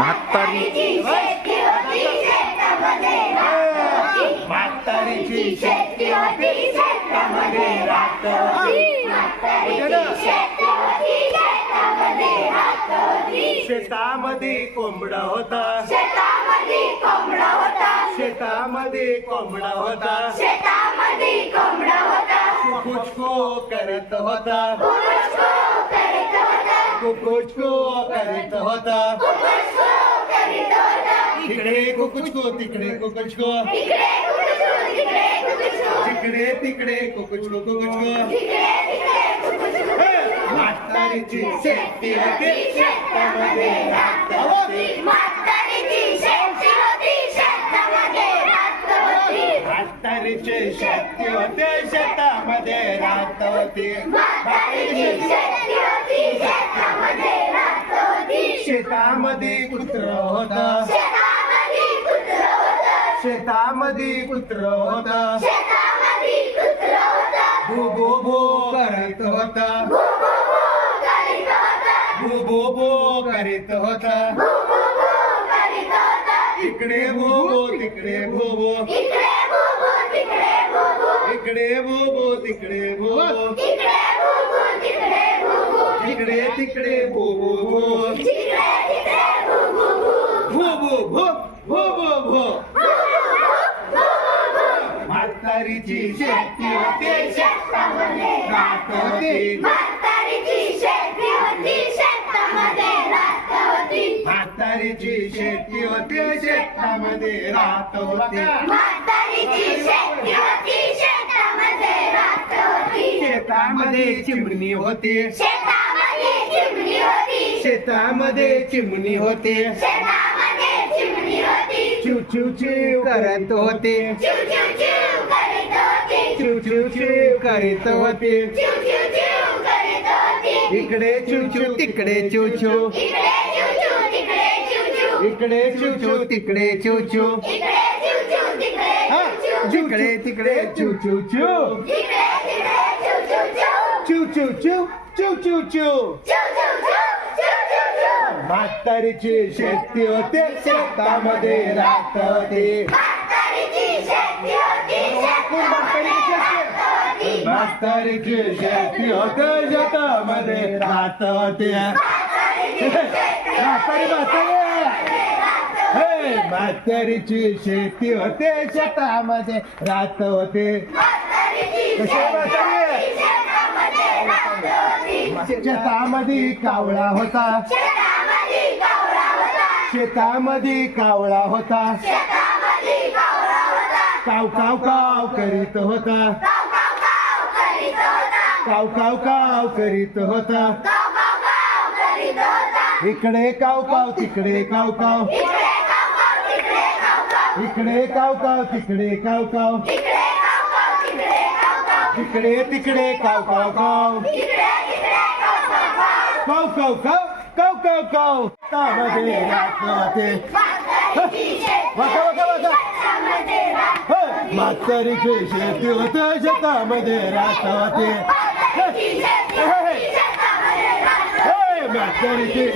म्हातारीची म्हातारीची शेती होती शेतामध्ये होती शेतामध्ये कोंबडा होता. शेतामध्ये कोंबडा होता. शेतामध्ये कोंबडा होता शेतामध्ये कोंबडा होता कुकुचको करत होता कुकुचको करीत होता कुकुचको करत होता. कुकुचको करीत होता इकडे कुकुचको तिकडे कुकुचको इकडे कुकुचको तिकडे कुकुचको. तिकडे तिकडे कुकुचको कुकुचको. तिकडे तिकडे कुकुचको म्हातारीची शेती होती. शेतामध्ये राहत होती. म्हातारीची शेती होती. शेतामध्ये रात होती. म्हातारीची शेती होते शेतामध्ये राहत होती म्हातारीची शेतामध्ये कुत्र होत. शेतामध्ये कुत्र होत. भू भो भो करत होता. भू भो भो करीत होता. इकडे भो भो तिकडे भो भो इकडे भो भो तिकडे भो भो इकडे तिकडे भू भू भू. भू भू भू. भू भू भू म्हातारीची शेती होते शेतामध्ये. होती म्हातारीची शेती होती शेतामध्ये. राहत होती म्हातारीची शेती होते शेतामध्ये. राहत होती म्हातारीची शेती होती शेतामध्ये. राहत होती शेतामध्ये चिमणी होती. शेतामध्ये चिमणी होती शेतामध्ये चिमणी होती शेतामध्ये चिमणी होती चिव चिव चिव करत होते चिव चिव चिव करीत होती चिव चिव चिव करीत होते चिव चिव चिव करीत होती इकडे चिव चिव तिकडे चिव चिव इकडे चिव चिव तिकडे चिव चिव इकडे चिव चिव तिकडे चिव चिव इकडे चिव चिव तिकडे हा, चिव चिव जिकडे तिकडे चिव चिव चिव इकडे तिकडे चिव चिव चिव चिव चिव चिव चिव चिव चिव चिव चिव चिव चिव चिव चिव म्हातारीची शेती होती शेतामध्ये रात होते. म्हातारीची शेती होते शेतामध्ये रात होते. म्हातारी म्हातारीची शेती होते शेतामध्ये रात होते. शेतामध्ये कावळा होता. शेतामध्ये कावळा होता शेतामध्ये कावळा होता काव काव काव करीत होता काव काव काव करीत होता काव काव काव करीत होता काव काव काव करीत होता इकडे काव काव तिकडे काव काव इकडे काव काव तिकडे काव काव इकडे काव काव तिकडे काव काव इकडे काव काव तिकडे काव काव काव काव काव काव काव काव काव भारतामध्ये राष्ट्रवादी वाका वाका वाका म्हातारीचे शेती होत शेतामध्ये राष्ट्रवादी म्हातारीचे